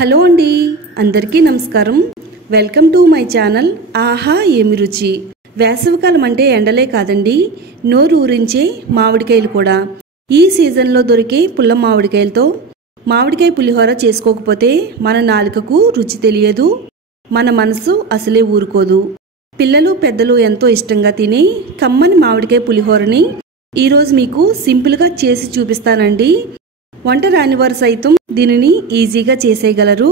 Hello అండి, అందరికీ నమస్కారం. వెల్కమ్ టు మై ఛానల్ ఆహా ఏమి రుచి. వేసవికాలం అంటే ఎండలే కాదండి, నోరు ఊరించే మామిడికాయలు కూడా. ఈ సీజన్లో దొరికే పుల్ల మామిడికాయలతో మామిడికాయ పులిహోర చేసుకోకపోతే మన నాలుకకు రుచి తెలియదు, మన మనసు అసలే ఊరుకోదు. పిల్లలు పెద్దలు ఎంతో ఇష్టంగా తినే కమ్మని మామిడికాయ పులిహోరని ఈరోజు మీకు సింపుల్గా చేసి చూపిస్తానండి. వంట రానివారు సైతం దీనిని ఈజీగా చేసేయగలరు.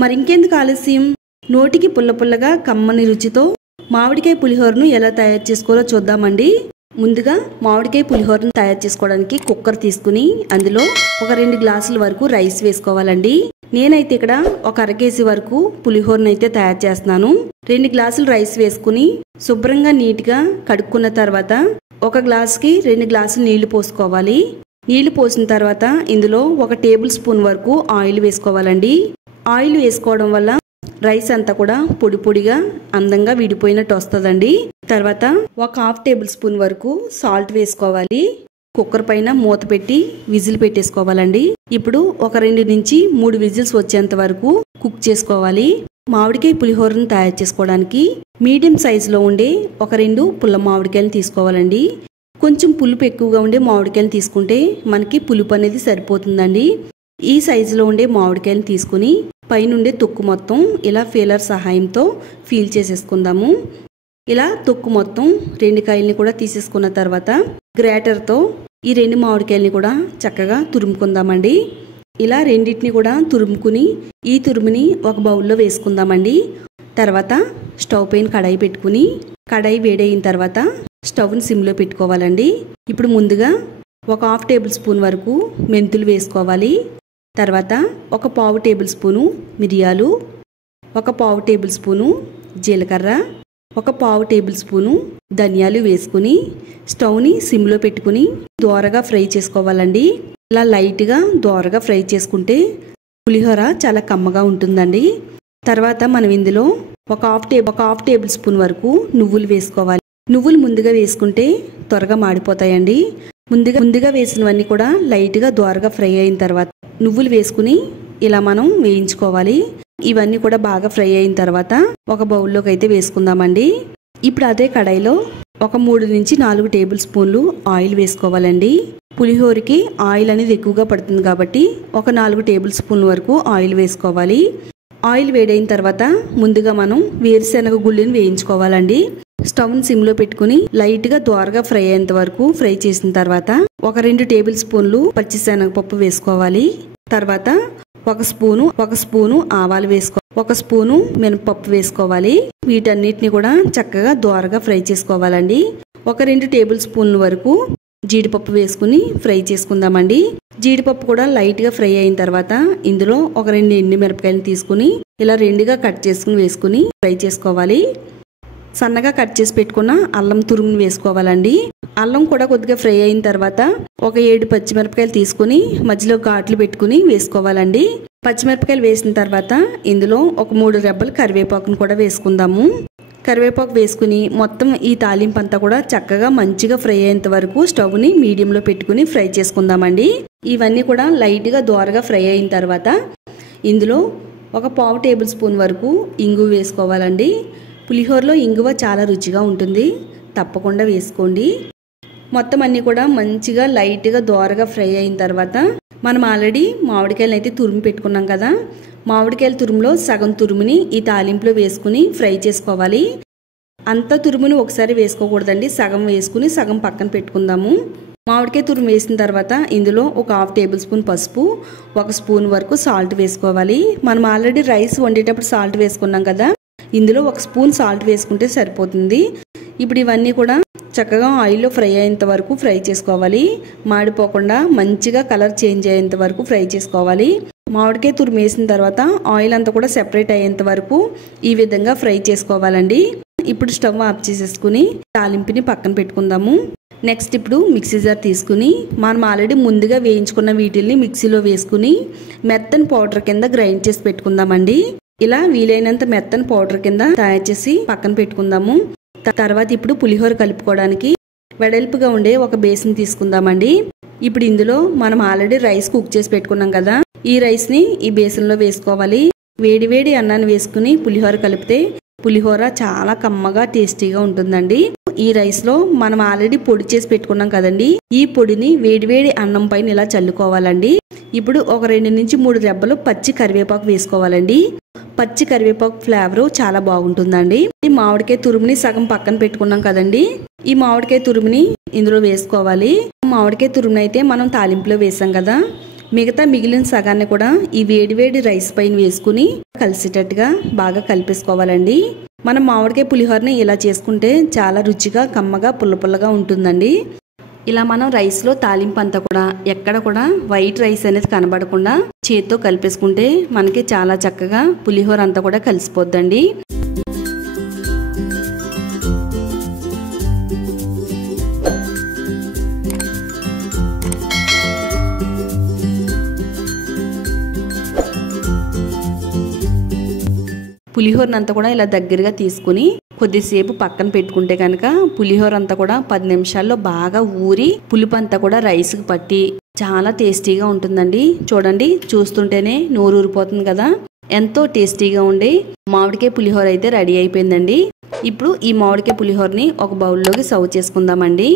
మరింకెందుకు ఆలస్యం, నోటికి పుల్ల పుల్లగా కమ్మని రుచితో మామిడికాయ పులిహోరను ఎలా తయారు చేసుకోవాలో చూద్దామండి. ముందుగా మామిడికాయ పులిహోరను తయారు చేసుకోవడానికి కుక్కర్ తీసుకుని అందులో ఒక 2 గ్లాసుల వరకు రైస్ వేసుకోవాలండి. నేనైతే ఇక్కడ ఒక అర కేజీ వరకు పులిహోరను అయితే తయారు చేస్తున్నాను. 2 గ్లాసులు రైస్ వేసుకుని శుభ్రంగా నీట్గా కడుక్కున్న తర్వాత ఒక గ్లాసుకి 2 గ్లాసులు నీళ్లు పోసుకోవాలి. నీళ్లు పోసిన తర్వాత ఇందులో 1 టేబుల్ స్పూన్ వరకు ఆయిల్ వేసుకోవాలండి. ఆయిల్ వేసుకోవడం వల్ల రైస్ అంతా కూడా పొడి పొడిగా అందంగా విడిపోయినట్టు వస్తుందండి. తర్వాత 1/2 టేబుల్ స్పూన్ వరకు సాల్ట్ వేసుకోవాలి. కుక్కర్ పైన మూత పెట్టి విజిల్ పెట్టేసుకోవాలండి. ఇప్పుడు ఒక 2 నుంచి 3 విజిల్స్ వచ్చేంత వరకు కుక్ చేసుకోవాలి. మామిడికాయ పులిహోరను తయారు చేసుకోవడానికి మీడియం సైజులో ఉండే ఒక 2 పుల్ల మామిడికాయలు తీసుకోవాలండి. కొంచెం పులుపు ఎక్కువగా ఉండే మామిడికాయలు తీసుకుంటే మనకి పులుపు అనేది సరిపోతుందండి. ఈ సైజులో ఉండే మామిడికాయలు తీసుకుని పైనుండే తొక్కు మొత్తం ఇలా ఫీలర్ సహాయంతో ఫీల్ చేసేసుకుందాము. ఇలా తొక్కు మొత్తం 2 కాయల్ని కూడా తీసేసుకున్న తర్వాత గ్రేటర్తో ఈ 2 మామిడికాయల్ని కూడా చక్కగా తురుముకుందామండి. ఇలా రెండింటిని కూడా తురుముకుని ఈ తురుముని ఒక బౌల్లో వేసుకుందామండి. తర్వాత స్టవ్ పైన కడాయి పెట్టుకుని కడాయి వేడైన తర్వాత స్టవ్ని సిమ్లో పెట్టుకోవాలండి. ఇప్పుడు ముందుగా 1/2 టేబుల్ స్పూన్ వరకు మెంతులు వేసుకోవాలి. తర్వాత 1/4 టేబుల్ స్పూను మిరియాలు, 1/4 టేబుల్ స్పూను జీలకర్ర, 1/4 టేబుల్ స్పూను ధనియాలు వేసుకుని స్టవ్ని సిమ్లో పెట్టుకుని దోరగా ఫ్రై చేసుకోవాలండి. ఇలా లైట్గా దోరగా ఫ్రై చేసుకుంటే పులిహోర చాలా కమ్మగా ఉంటుందండి. తర్వాత మనం ఇందులో 1/2 టేబుల్ స్పూన్ వరకు నువ్వులు వేసుకోవాలి. నువ్వులు ముందుగా వేసుకుంటే త్వరగా మాడిపోతాయండి. ముందుగా వేసినవన్నీ కూడా లైట్గా దోరగా ఫ్రై అయిన తర్వాత నువ్వులు వేసుకుని ఇలా మనం వేయించుకోవాలి. ఇవన్నీ కూడా బాగా ఫ్రై అయిన తర్వాత ఒక బౌల్లోకి అయితే వేసుకుందామండి. ఇప్పుడు అదే కడాయిలో ఒక 3 నుంచి 4 టేబుల్ స్పూన్లు ఆయిల్ వేసుకోవాలండి. పులిహోరకి ఆయిల్ అనేది ఎక్కువగా పడుతుంది కాబట్టి ఒక 4 టేబుల్ స్పూన్ల వరకు ఆయిల్ వేసుకోవాలి. ఆయిల్ వేడైన తర్వాత ముందుగా మనం వేరుశనగ గుళ్ళని వేయించుకోవాలండి. స్టవ్ని సిమ్లో పెట్టుకుని లైట్గా దోరగా ఫ్రై అయ్యేంత వరకు ఫ్రై చేసిన తర్వాత ఒక 2 టేబుల్ స్పూన్లు పచ్చిశనగపప్పు వేసుకోవాలి. తర్వాత ఒక స్పూను ఆవాలు వేసుకోవాలి. 1 స్పూను మినపప్పు వేసుకోవాలి. వీటన్నిటిని కూడా చక్కగా దోరగా ఫ్రై చేసుకోవాలండి. ఒక 2 టేబుల్ స్పూన్ల వరకు జీడిపప్పు వేసుకుని ఫ్రై చేసుకుందామండి. జీడిపప్పు కూడా లైట్గా ఫ్రై అయిన తర్వాత ఇందులో ఒక 2 ఎండు మిరపకాయలు తీసుకుని ఇలా 2గా కట్ చేసుకుని వేసుకుని ఫ్రై చేసుకోవాలి. సన్నగా కట్ చేసి పెట్టుకున్న అల్లం తురుముని వేసుకోవాలండి. అల్లం కూడా కొద్దిగా ఫ్రై అయిన తర్వాత ఒక 7 పచ్చిమిరపకాయలు తీసుకుని మధ్యలో ఘాట్లు పెట్టుకుని వేసుకోవాలండి. పచ్చిమిరపకాయలు వేసిన తర్వాత ఇందులో ఒక 3 రెబ్బలు కరివేపాకును కూడా వేసుకుందాము. కరివేపాకు వేసుకుని మొత్తం ఈ తాలింపు అంతా కూడా చక్కగా మంచిగా ఫ్రై అయ్యేంత వరకు స్టవ్ని మీడియంలో పెట్టుకుని ఫ్రై చేసుకుందామండి. ఇవన్నీ కూడా లైట్గా దోరగా ఫ్రై అయిన తర్వాత ఇందులో ఒక 1/4 టేబుల్ స్పూన్ వరకు ఇంగువ వేసుకోవాలండి. పులిహోరలో ఇంగువ చాలా రుచిగా ఉంటుంది, తప్పకుండా వేసుకోండి. మొత్తం అన్నీ కూడా మంచిగా లైట్గా దోరగా ఫ్రై అయిన తర్వాత మనం ఆల్రెడీ మామిడికాయలు అయితే తురుము పెట్టుకున్నాం కదా, మామిడికాయల తురుములో సగం తురుముని ఈ తాలింపులో వేసుకుని ఫ్రై చేసుకోవాలి. అంత తురుముని ఒకసారి వేసుకోకూడదండి, సగం వేసుకుని సగం పక్కన పెట్టుకుందాము. మామిడికాయ తురుము వేసిన తర్వాత ఇందులో ఒక 1/2 టేబుల్ స్పూన్ పసుపు, 1 స్పూన్ వరకు సాల్ట్ వేసుకోవాలి. మనం ఆల్రెడీ రైస్ వండేటప్పుడు సాల్ట్ వేసుకున్నాం కదా, ఇందులో 1 స్పూన్ సాల్ట్ వేసుకుంటే సరిపోతుంది. ఇప్పుడు ఇవన్నీ కూడా చక్కగా ఆయిల్లో ఫ్రై అయ్యేంత వరకు ఫ్రై చేసుకోవాలి. మాడిపోకుండా మంచిగా కలర్ చేంజ్ అయ్యేంత వరకు ఫ్రై చేసుకోవాలి. మామిడికాయ తురుము వేసిన తర్వాత ఆయిల్ అంతా కూడా సెపరేట్ అయ్యేంత వరకు ఈ విధంగా ఫ్రై చేసుకోవాలండి. ఇప్పుడు స్టవ్ ఆఫ్ చేసేసుకుని తాలింపుని పక్కన పెట్టుకుందాము. నెక్స్ట్ ఇప్పుడు మిక్సీ జార్ తీసుకుని మనం ఆల్రెడీ ముందుగా వేయించుకున్న వీటిల్ని మిక్సీలో వేసుకుని మెత్తని పౌడర్ కింద గ్రైండ్ చేసి పెట్టుకుందామండి. ఇలా వీలైనంత మెత్తని పౌడర్ కింద తయారు చేసి పక్కన పెట్టుకుందాము. తర్వాత ఇప్పుడు పులిహోర కలుపుకోవడానికి వెడల్పుగా ఉండే ఒక బేసిన్ తీసుకుందామండి. ఇప్పుడు ఇందులో మనం ఆల్రెడీ రైస్ కుక్ చేసి పెట్టుకున్నాం కదా, ఈ రైస్ని ఈ బేసన్లో వేసుకోవాలి. వేడి వేడి అన్నాన్ని వేసుకుని పులిహోర కలిపితే పులిహోర చాలా కమ్మగా టేస్టీగా ఉంటుందండి. ఈ రైస్లో మనం ఆల్రెడీ పొడి చేసి పెట్టుకున్నాం కదండి, ఈ పొడిని వేడివేడి అన్నం పైన ఇలా చల్లుకోవాలండి. ఇప్పుడు ఒక 2 నుంచి 3 రెబ్బలు పచ్చి కరివేపాకు వేసుకోవాలండి. పచ్చి కరివేపాకు ఫ్లేవరు చాలా బాగుంటుందండి. ఈ మామిడికాయ తురుముని సగం పక్కన పెట్టుకున్నాం కదండి, ఈ మామిడికాయ తురుముని ఇందులో వేసుకోవాలి. మామిడికాయ తురుముని అయితే మనం తాలింపులో వేసాం కదా, మిగతా మిగిలిన సగాన్ని కూడా ఈ వేడివేడి రైస్ పైన వేసుకుని కలిసేటట్టుగా బాగా కలిపేసుకోవాలండి. మనం మామిడికాయ పులిహోరని ఇలా చేసుకుంటే చాలా రుచిగా కమ్మగా పుల్లపుల్లగా ఉంటుందండి. ఇలా మనం రైస్లో తాలింపు అంతా కూడా ఎక్కడ కూడా వైట్ రైస్ అనేది కనబడకుండా చేత్తో కలిపేసుకుంటే మనకి చాలా చక్కగా పులిహోర అంతా కూడా కలిసిపోద్దండి. పులిహోరని అంతా కూడా ఇలా దగ్గరగా తీసుకుని కొద్దిసేపు పక్కన పెట్టుకుంటే కనుక పులిహోర అంతా కూడా 10 నిమిషాల్లో బాగా ఊరి పులుపు అంతా కూడా రైస్కి పట్టి చాలా టేస్టీగా ఉంటుందండి. చూడండి, చూస్తుంటేనే నోరు ఊరిపోతుంది కదా. ఎంతో టేస్టీగా ఉండే మామిడికాయ పులిహోర అయితే రెడీ అయిపోయిందండి. ఇప్పుడు ఈ మామిడికాయ పులిహోరని ఒక బౌల్లోకి సర్వ్ చేసుకుందామండి.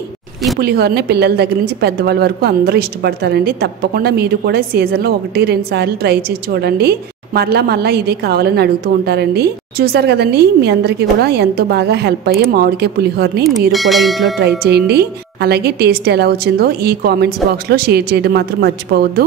ఈ పులిహోరని పిల్లల దగ్గర నుంచి పెద్దవాళ్ళ వరకు అందరూ ఇష్టపడతారండి. తప్పకుండా మీరు కూడా సీజన్లో 1-2 సార్లు ట్రై చేసి చూడండి. మరలా ఇదే కావాలని అడుగుతూ ఉంటారండి. చూసారు కదండి, మీ అందరికీ కూడా ఎంతో బాగా హెల్ప్ అయ్యే మామిడికాయ పులిహోరని మీరు కూడా ఇంట్లో ట్రై చేయండి. అలాగే టేస్ట్ ఎలా వచ్చిందో ఈ కామెంట్స్ బాక్స్లో షేర్ చేయడం మాత్రం మర్చిపోవద్దు.